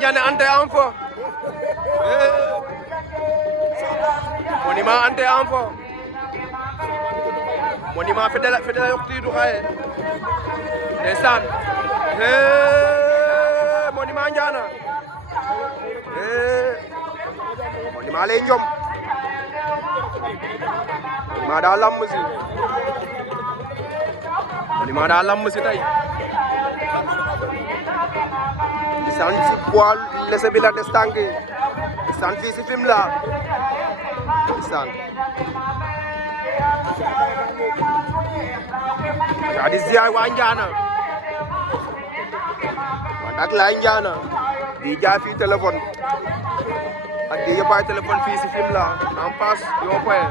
Ndiané ante en fo Monument ante en fo Monument fedela yoqtiidu xaye ndeysaan Monument Ndiana Monument lay njom Monument daa lamb si Monument daa lamb si tey ndeysaan si poids léger bi la des tànk yi ndeysaan fii si Fimela ndeysaan yaa di ziar waa Ndiana waa dak laay Ndiana di jaay fii téléphone ak di yóbbaay téléphone fii si Fimela en face yoo point